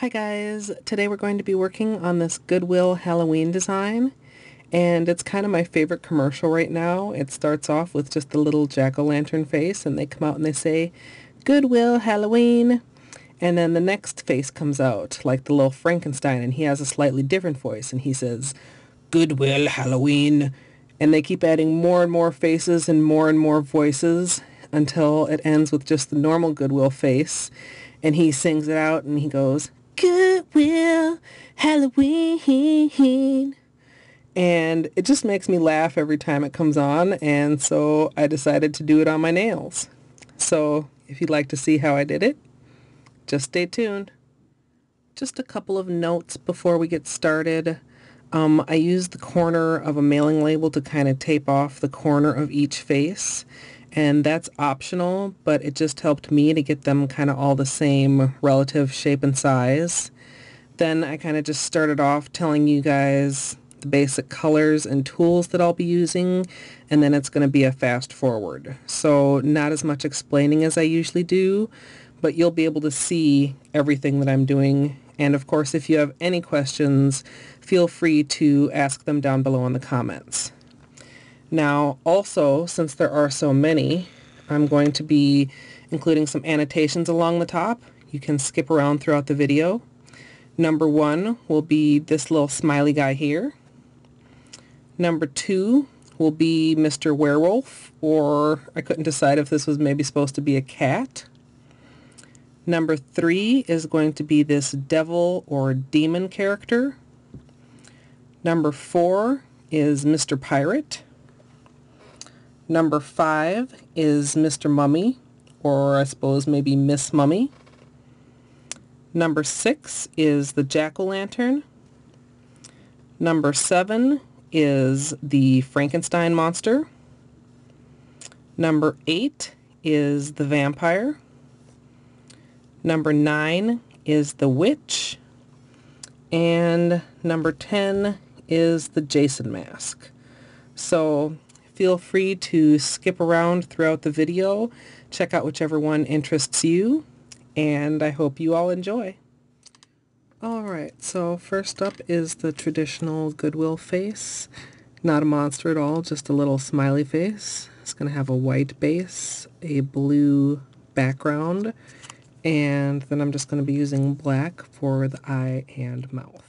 Hi guys, today we're going to be working on this Goodwill Halloween design, and it's kind of my favorite commercial right now. It starts off with just a little jack-o'-lantern face, and they come out and they say, Goodwill Halloween, and then the next face comes out, like the little Frankenstein, and he has a slightly different voice, and he says, Goodwill Halloween, and they keep adding more and more faces and more voices until it ends with just the normal Goodwill face, and he sings it out, and he goes, Goodwill Halloween. And it just makes me laugh every time it comes on, and so I decided to do it on my nails. So if you'd like to see how I did it, just stay tuned. Just a couple of notes before we get started. I used the corner of a mailing label to kind of tape off the corner of each face, and that's optional, but it just helped me to get them kind of all the same relative shape and size. Then I kind of just started off telling you guys the basic colors and tools that I'll be using, and then it's going to be a fast forward. So not as much explaining as I usually do, but you'll be able to see everything that I'm doing. And of course, if you have any questions, feel free to ask them down below in the comments. Now, also, since there are so many, I'm going to be including some annotations along the top. You can skip around throughout the video. Number 1 will be this little smiley guy here. Number 2 will be Mr. Werewolf, or I couldn't decide if this was maybe supposed to be a cat. Number 3 is going to be this devil or demon character. Number 4 is Mr. Pirate. Number 5 is Mr. Mummy, or I suppose maybe Miss Mummy. Number 6 is the jack-o'-lantern. Number 7 is the Frankenstein monster. Number 8 is the vampire. Number 9 is the witch. And number 10 is the Jason mask. So feel free to skip around throughout the video, check out whichever one interests you, and I hope you all enjoy. Alright, so first up is the traditional Goodwill face. Not a monster at all, just a little smiley face. It's going to have a white base, a blue background, and then I'm just going to be using black for the eye and mouth.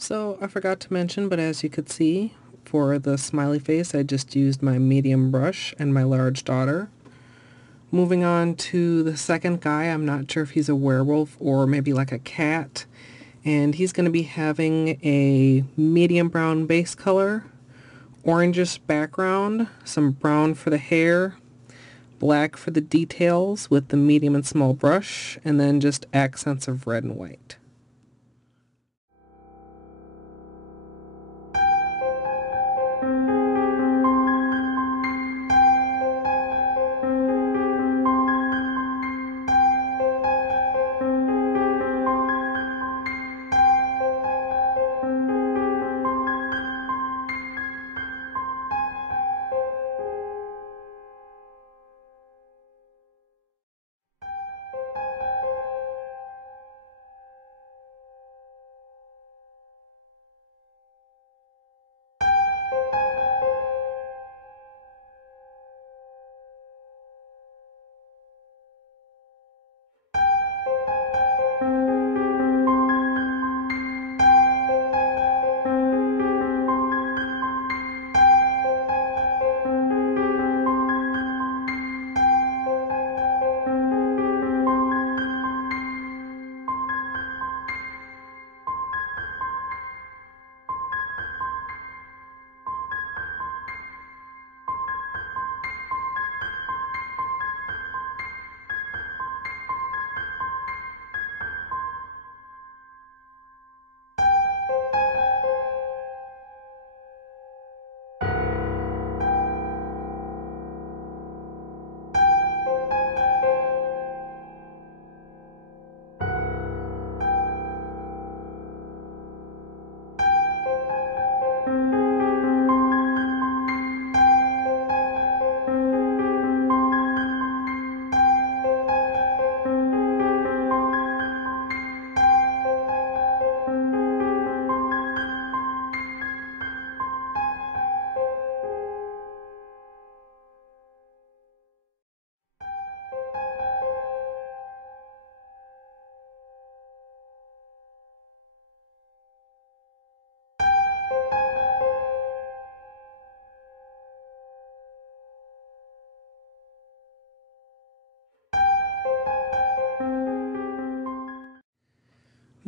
So I forgot to mention, but as you could see, for the smiley face, I just used my medium brush and my large daughter. Moving on to the second guy, I'm not sure if he's a werewolf or maybe like a cat, and he's going to be having a medium brown base color, orangish background, some brown for the hair, black for the details with the medium and small brush, and then just accents of red and white.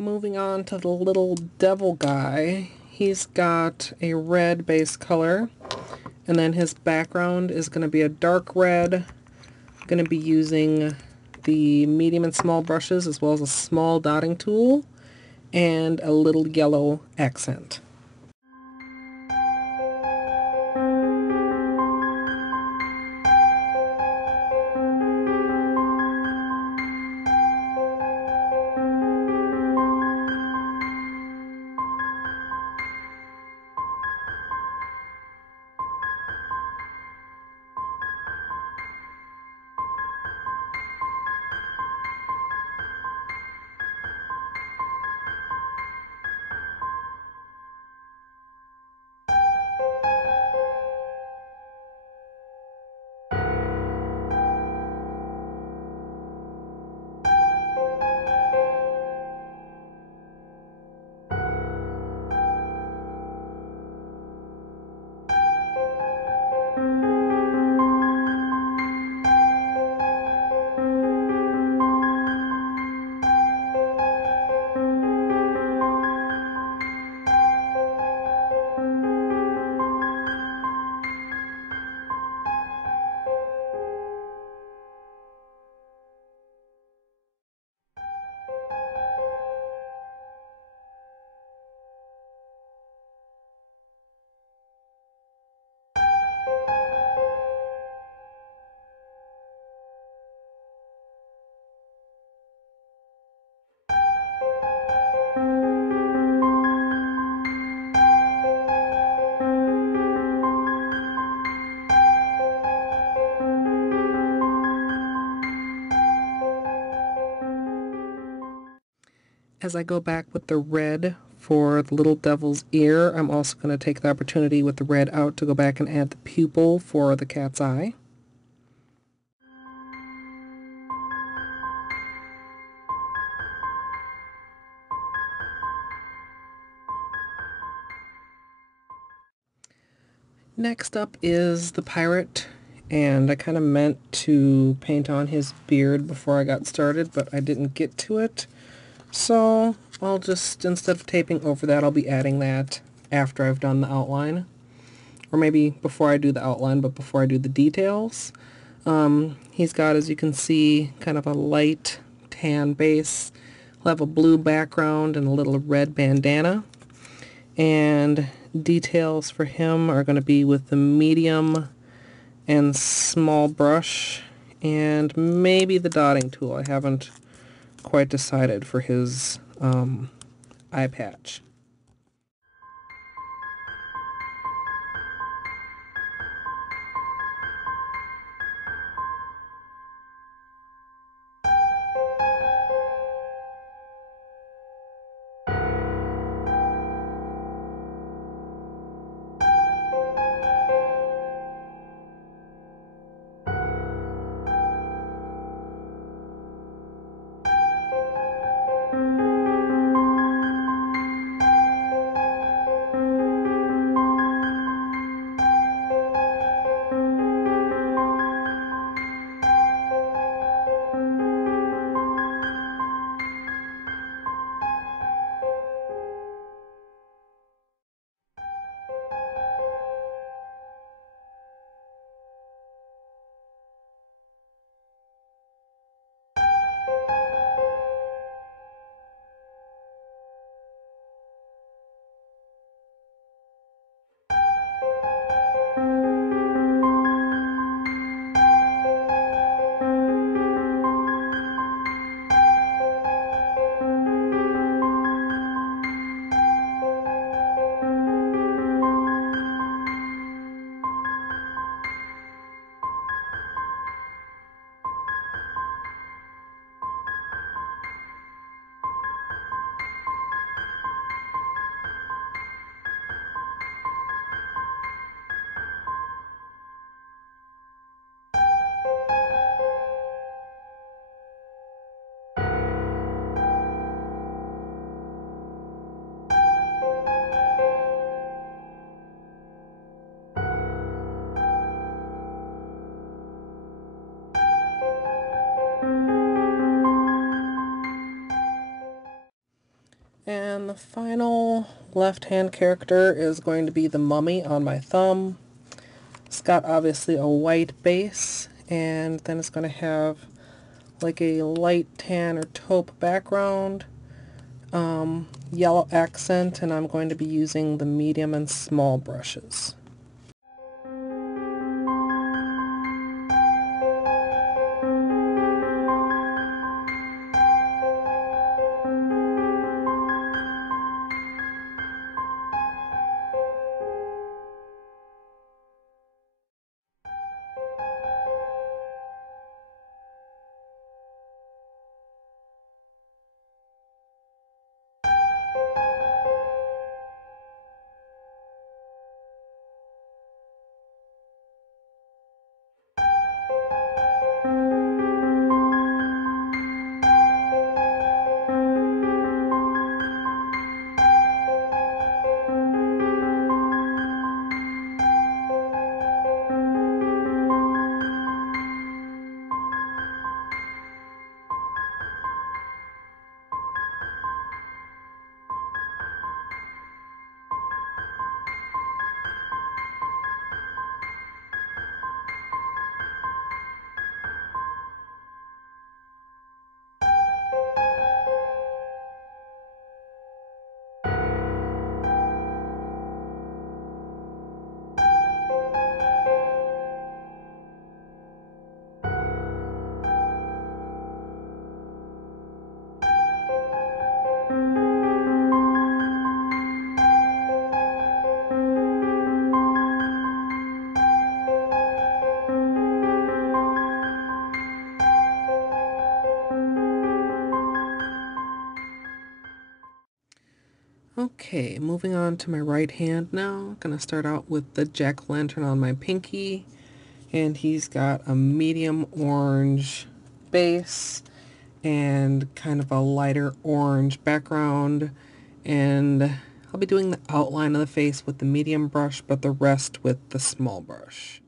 Moving on to the little devil guy. He's got a red base color, and then his background is going to be a dark red. I'm going to be using the medium and small brushes as well as a small dotting tool and a little yellow accent. As I go back with the red for the little devil's ear, I'm also going to take the opportunity with the red out to go back and add the pupil for the cat's eye. Next up is the pirate, and I kind of meant to paint on his beard before I got started, but I didn't get to it. So I'll just, instead of taping over that, I'll be adding that after I've done the outline. Or maybe before I do the outline, but before I do the details. He's got, as you can see, kind of a light tan base. He'll have a blue background and a little red bandana. And details for him are going to be with the medium and small brush and maybe the dotting tool. I haven't quite decided for his eye patch. And the final left-hand character is going to be the mummy on my thumb. It's got obviously a white base, and then it's going to have like a light tan or taupe background, yellow accent, and I'm going to be using the medium and small brushes. Okay, moving on to my right hand now. I'm going to start out with the jack-o'-lantern on my pinky, and he's got a medium orange base and kind of a lighter orange background, and I'll be doing the outline of the face with the medium brush, but the rest with the small brush.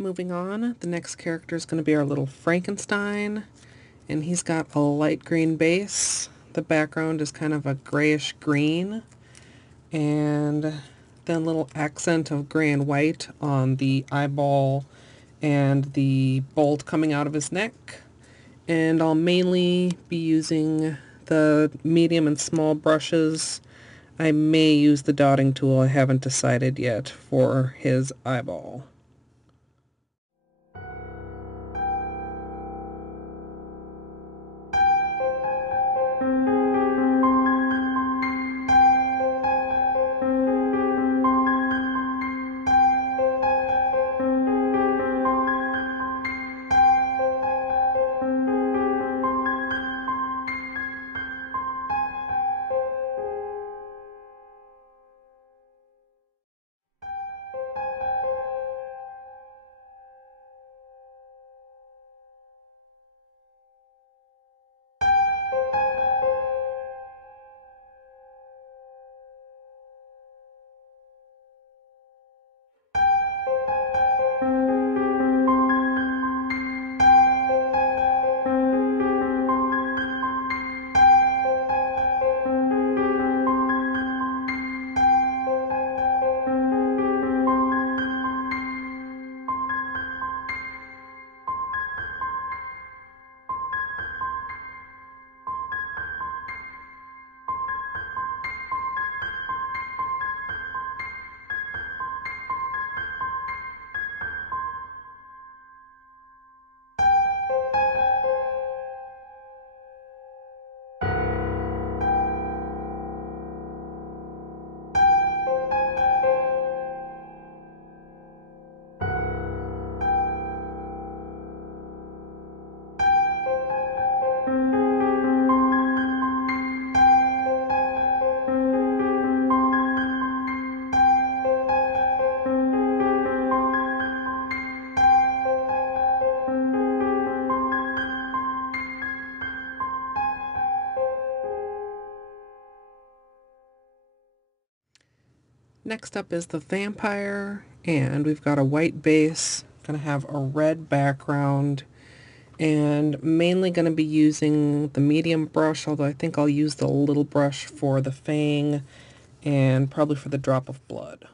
Moving on, the next character is going to be our little Frankenstein, and he's got a light green base. The background is kind of a grayish green, and then a little accent of gray and white on the eyeball and the bolt coming out of his neck. And I'll mainly be using the medium and small brushes. I may use the dotting tool, I haven't decided yet, for his eyeball. Next up is the vampire, and we've got a white base, gonna have a red background, and mainly gonna be using the medium brush, although I think I'll use the little brush for the fang and probably for the drop of blood.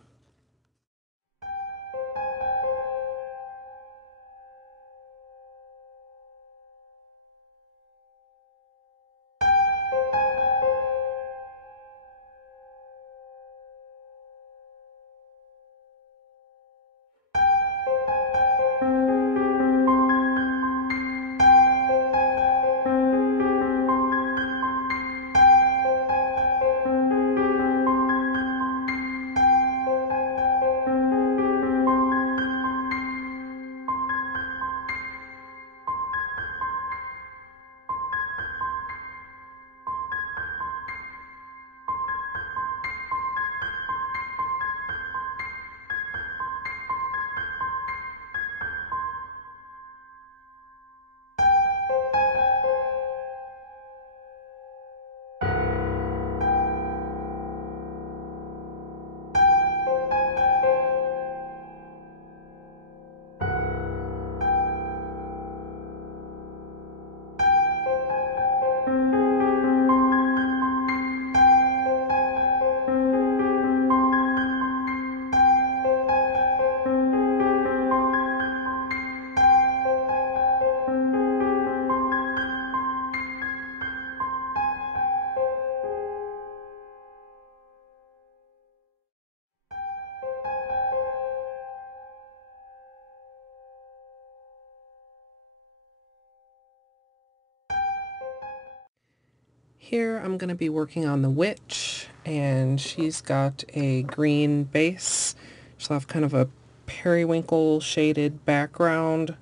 Here I'm going to be working on the witch, and she's got a green base. She'll have kind of a periwinkle shaded background,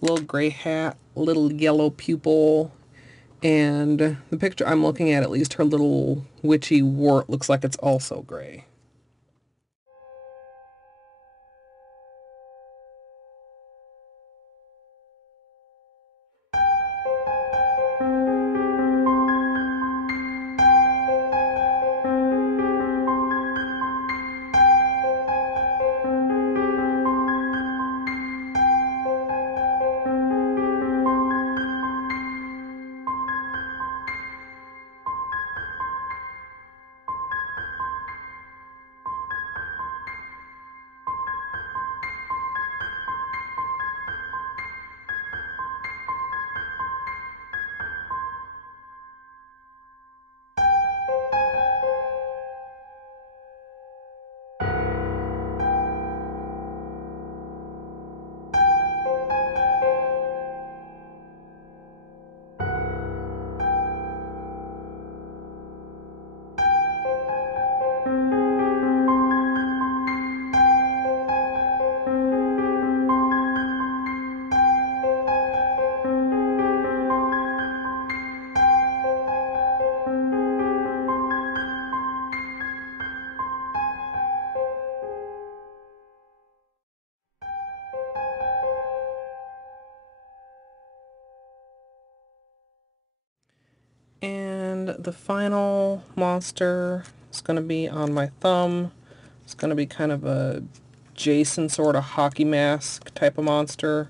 little gray hat, little yellow pupil, and the picture I'm looking at least, her little witchy wart looks like it's also gray. And the final monster is going to be on my thumb. It's going to be kind of a Jason sort of hockey mask type of monster.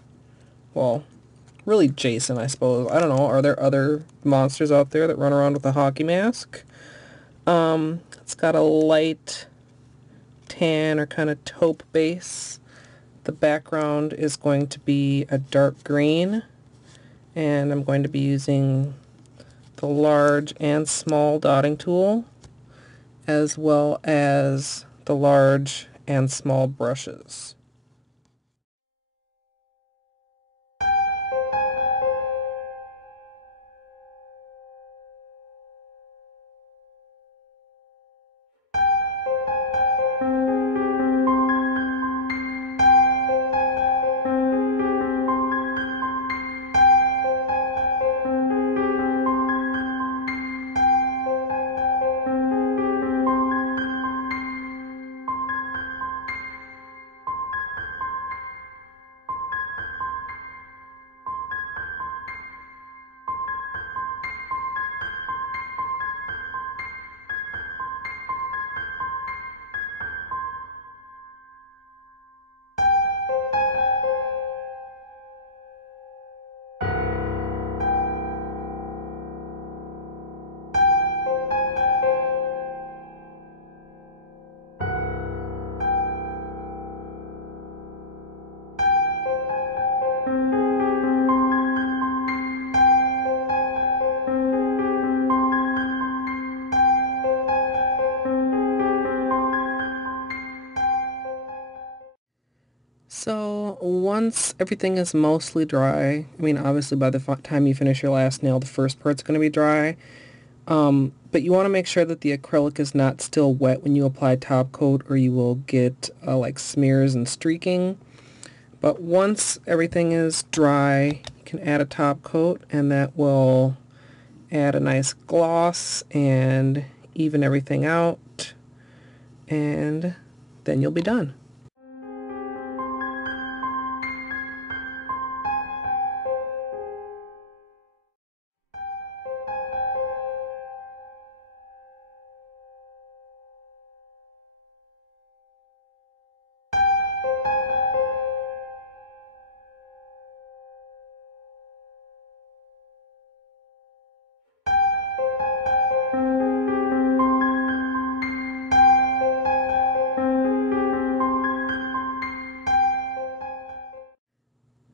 Well, really Jason, I suppose. I don't know. Are there other monsters out there that run around with a hockey mask? It's got a light tan or kind of taupe base. The background is going to be a dark green, and I'm going to be using the large and small dotting tool, as well as the large and small brushes. once everything is mostly dry, I mean, obviously by the time you finish your last nail, the first part's going to be dry. But you want to make sure that the acrylic is not still wet when you apply top coat, or you will get like smears and streaking. But once everything is dry, you can add a top coat, and that will add a nice gloss and even everything out, and then you'll be done.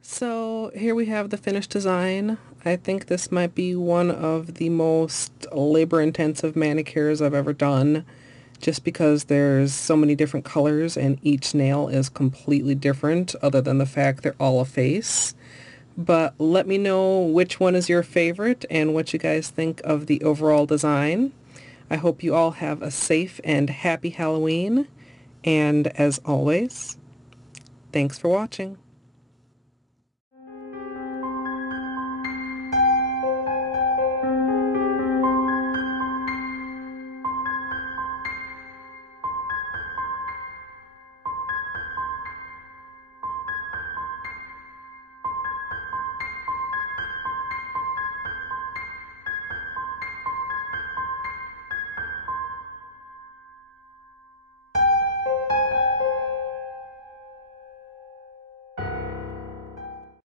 So here we have the finished design. I think this might be one of the most labor-intensive manicures I've ever done, just because there's so many different colors and each nail is completely different, other than the fact they're all a face. But let me know which one is your favorite and what you guys think of the overall design. I hope you all have a safe and happy Halloween, and as always, thanks for watching.